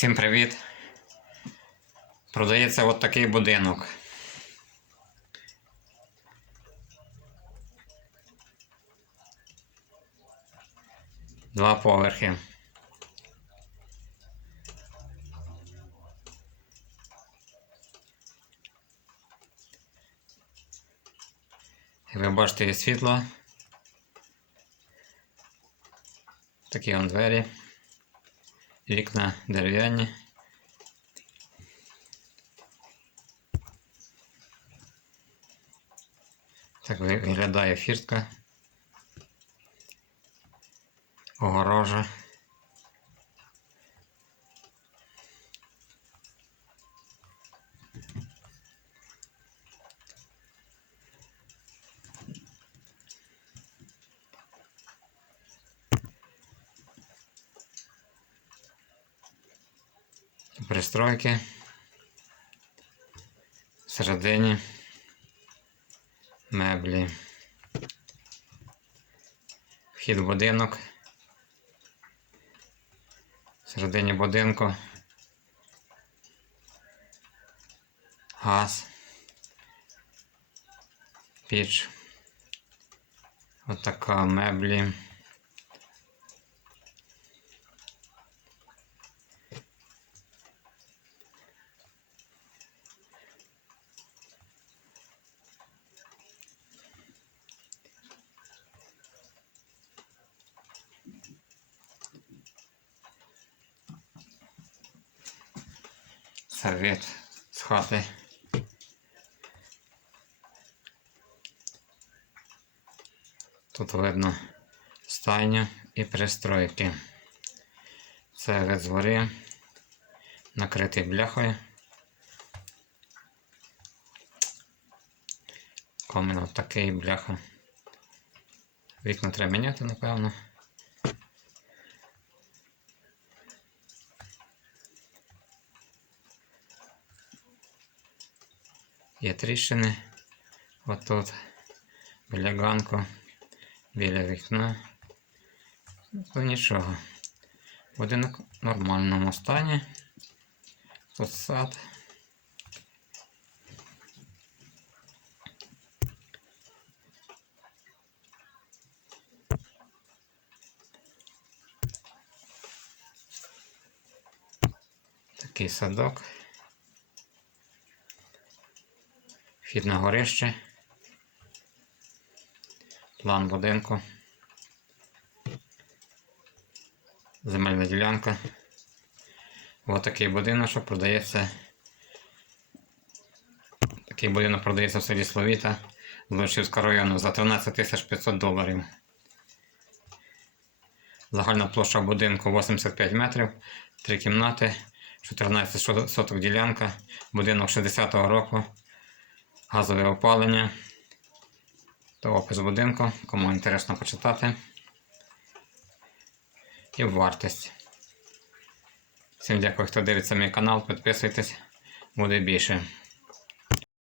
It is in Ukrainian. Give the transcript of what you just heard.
Всім привіт! Продається от такий будинок. Два поверхи. Ви бачите, є світло. Такі вон двері. Вікна дерев'яні. Так виглядає фіртка. Огорожа. Пристройки. Всередині. Меблі. Вхід в будинок. Всередині будинку. Газ. Піч. Отака меблі. Сервіт з хати. Тут видно стайню і пристройки. Це вид згори, накритий бляхою. Комин такий бляха. Вікна треба міняти, напевно. Є тріщини. Отут. Біля ганку, біля вікна. Ну нічого. Будинок в нормальному стані. Тут сад. Такий садок. Вхід на горище. План будинку. Земельна ділянка. Ось такий будинок продається. Такий будинок продається в селі Словіта Лучівського району за 13 500 доларів. Загальна площа будинку 85 метрів, 3 кімнати, 14 соток ділянка, будинок 60-го року газове опалення. та опис будинку, кому інтересно почитати. І вартість. Всім дякую, хто дивиться мій канал, підписуйтесь, буде більше.